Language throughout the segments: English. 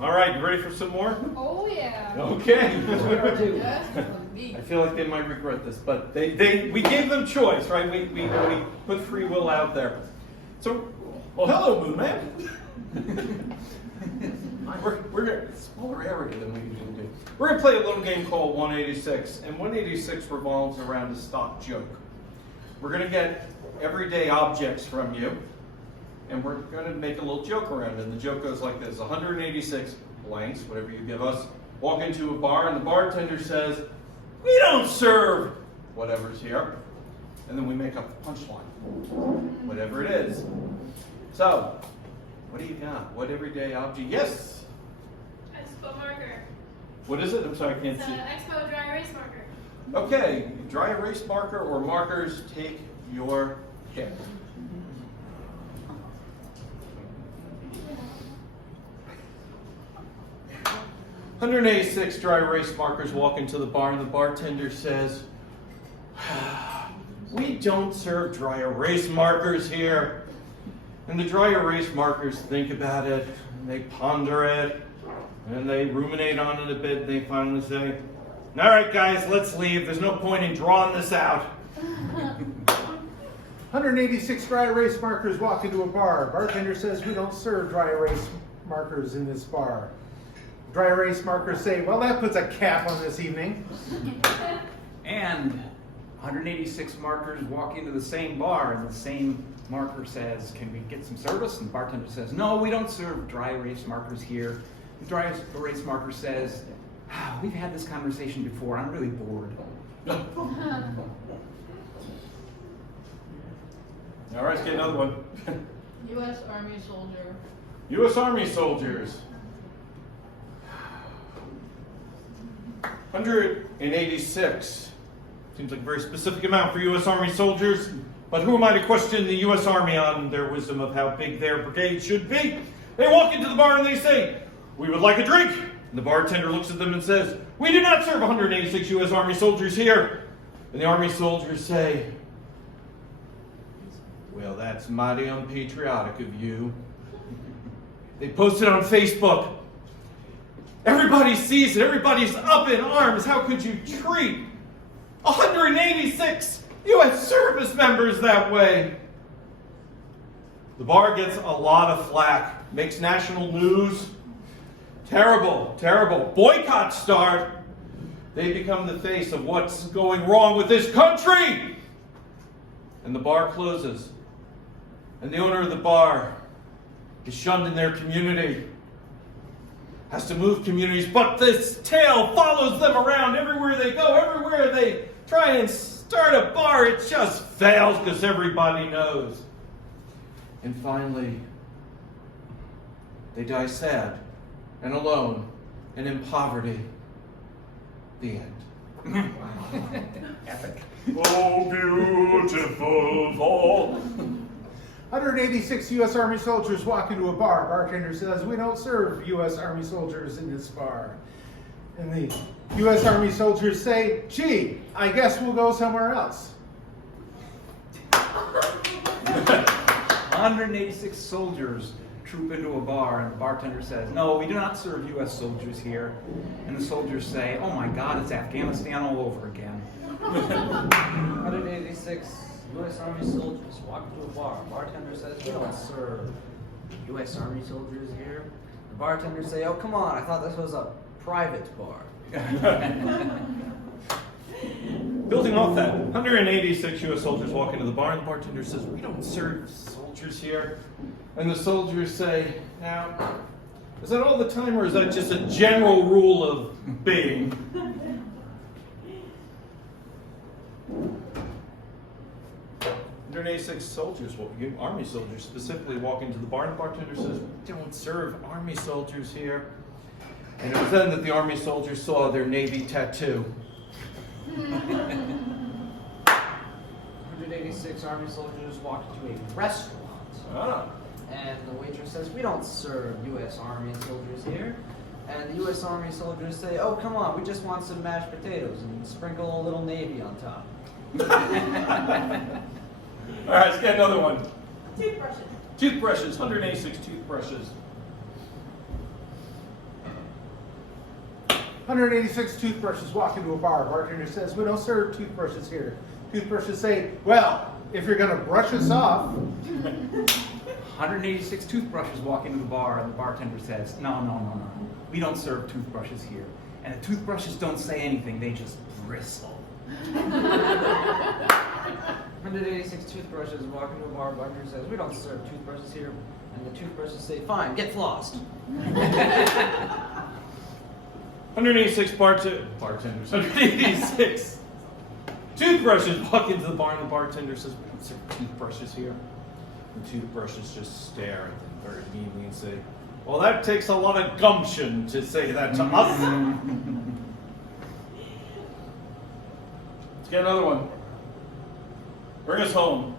All right, you ready for some more? Oh yeah. Okay. Just for me. I feel like they might regret this, but we gave them choice, right? We put free will out there. So, well, hello, Moon Man. We're a smaller area than we usually do. We're gonna play a little game called 186, and 186 revolves around a stock joke. We're gonna get everyday objects from you, and we're gonna make a little joke around it. And the joke goes like this: 186 blanks, whatever you give us, walk into a bar, and the bartender says, "We don't serve whatever's here," and then we make up the punchline, whatever it is. So, what do you got? What everyday object? Yes. Expo marker. What is it? I'm sorry, I can't It's see. an Expo dry erase marker. Okay, dry erase marker or markers, take your pick. "186 dry erase markers walk into the bar, and the bartender says, 'We don't serve dry erase markers here.' And the dry erase markers think about it, and they ponder it, and they ruminate on it a bit, and they finally say, 'All right, guys, let's leave. There's no point in drawing this out.'" 186 dry erase markers walk into a bar. Bartender says, "We don't serve dry erase markers in this bar." Dry erase markers say, "Well, that puts a cap on this evening." And 186 markers walk into the same bar, and the same marker says, "Can we get some service?" And the bartender says, "No, we don't serve dry erase markers here." The dry erase marker says, "We've had this conversation before. I'm really bored." All right, let's get another one. U.S. Army soldier. U.S. Army soldiers. 186. Seems like a very specific amount for U.S. Army soldiers. But who am I to question the U.S. Army on their wisdom of how big their brigade should be? They walk into the bar and they say, "We would like a drink." And the bartender looks at them and says, "We do not serve 186 U.S. Army soldiers here." And the Army soldiers say, "Well, that's mighty unpatriotic of you." They post it on Facebook. Everybody sees it. Everybody's up in arms. How could you treat 186 U.S. service members that way? The bar gets a lot of flack, makes national news. Terrible, terrible. Boycotts start. They become the face of what's going wrong with this country. And the bar closes. And the owner of the bar is shunned in their community. Has to move communities, but this tale follows them around everywhere they go, everywhere they try and start a bar, it just fails because everybody knows. And finally, they die sad and alone and in poverty. The end. Epic. Oh, beautiful fall. 186 U.S. Army soldiers walk into a bar. Bartender says, "We don't serve U.S. Army soldiers in this bar." And the U.S. Army soldiers say, "Gee, I guess we'll go somewhere else." 186 soldiers troop into a bar, and the bartender says, "No, we do not serve U.S. soldiers here." And the soldiers say, "Oh my God, it's Afghanistan all over again." 186 U.S. Army soldiers walk into a bar. Bartender says, "We don't serve U.S. Army soldiers here." The bartender say, "Oh, come on, I thought this was a private bar." Building off that, 186 U.S. soldiers walk into the bar, and the bartender says, "We don't serve soldiers here." And the soldiers say, "Now, is that all the time, or is that just a general rule of being?" 186 soldiers, Army soldiers specifically, walk into the bar, and the bartender says, "We don't serve Army soldiers here." And it was then that the Army soldiers saw their Navy tattoo. 186 Army soldiers walk into a restaurant. Ah. And the waitress says, "We don't serve U.S. Army soldiers here." And the U.S. Army soldiers say, "Oh, come on, we just want some mashed potatoes and sprinkle a little Navy on top." All right, let's get another one. Toothbrushes. Toothbrushes, 186 toothbrushes. 186 toothbrushes walk into a bar. Bartender says, we don't serve toothbrushes here. Toothbrushes say, well, if you're going to brush us off. 186 toothbrushes walk into the bar, and the bartender says, no. We don't serve toothbrushes here. And the toothbrushes don't say anything, they just bristle. 186 toothbrushes walk into a bar. Bartender says, we don't serve toothbrushes here. And the toothbrushes say, fine, get flossed. 186 bartenders. 186 toothbrushes walk into the bar, and the bartender says, we don't serve toothbrushes here. The toothbrushes just stare at them very meanly and say, well, that takes a lot of gumption to say that to us. Let's get another one. Bring us home.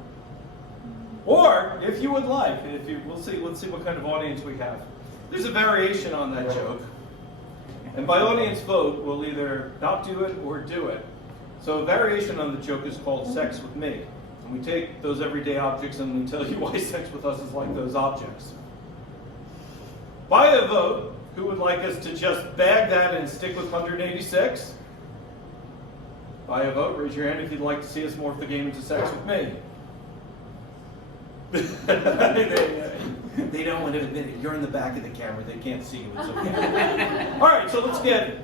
Or, if you would like, let's see what kind of audience we have. There's a variation on that joke. And by audience vote, we'll either not do it or do it. So a variation on the joke is called Sex with Me. And we take those everyday objects and we tell you why sex with us is like those objects. By a vote, who would like us to just bag that and stick with 186? By a vote, raise your hand if you'd like to see us morph the game into Sex with Me. They don't want to admit it. You're in the back of the camera. They can't see you. It's okay. All right, so let's get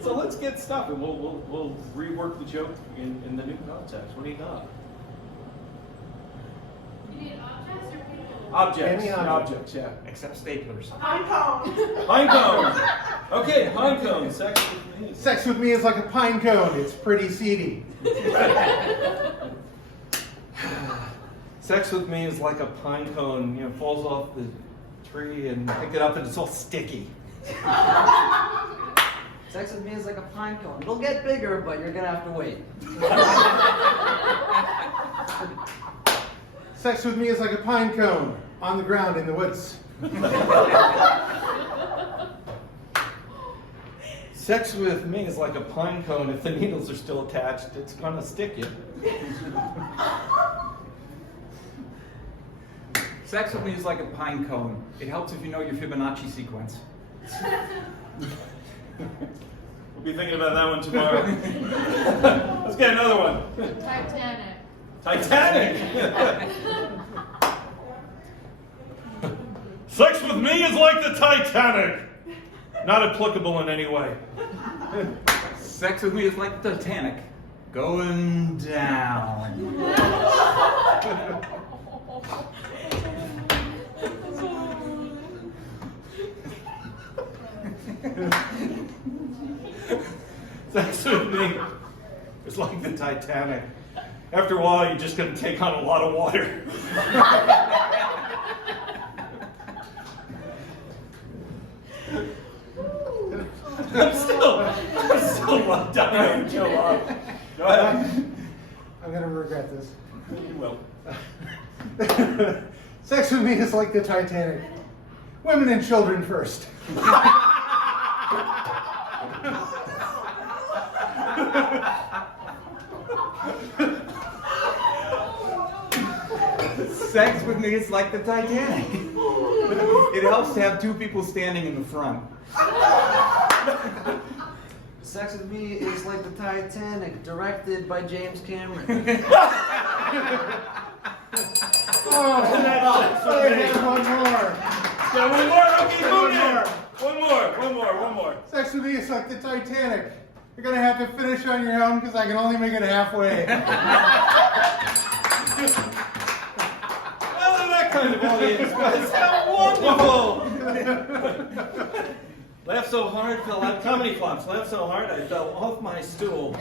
so let's get stuff, and we'll rework the joke in the new context. What do you got? You need objects or people? Objects. Any Objects. Yeah. Except staplers. Pine cone. Pine cone. Okay, pine cone. Sex with me. Sex with me is like a pine cone. It's pretty seedy. Sex with me is like a pine cone, falls off the tree and pick it up and it's all sticky. Sex with me is like a pine cone. It'll get bigger, but you're gonna have to wait. Sex with me is like a pine cone on the ground in the woods. Sex with me is like a pine cone. If the needles are still attached, it's gonna stick you. Sex with me is like a pine cone. It helps if you know your Fibonacci sequence. We'll be thinking about that one tomorrow. Let's get another one. Titanic. Titanic. Sex with me is like the Titanic. Not applicable in any way. Sex with me is like the Titanic. Going down. Sex with me is like the Titanic. After a while, you're just going to take on a lot of water. I'm still dying to Joe off. Go ahead. I'm going to regret this. You will. Sex with me is like the Titanic. Women and children first. Sex with me is like the Titanic. It helps to have two people standing in the front. Sex with me is like the Titanic, directed by James Cameron. Oh, one more. So one more. Okay, one more. Sex with me is like the Titanic. You're going to have to finish on your own because I can only make it halfway. Well, that kind of audience, guys. How wonderful! Laugh so hard, fell out. ComedyFLOPs. Laugh so hard, I fell off my stool.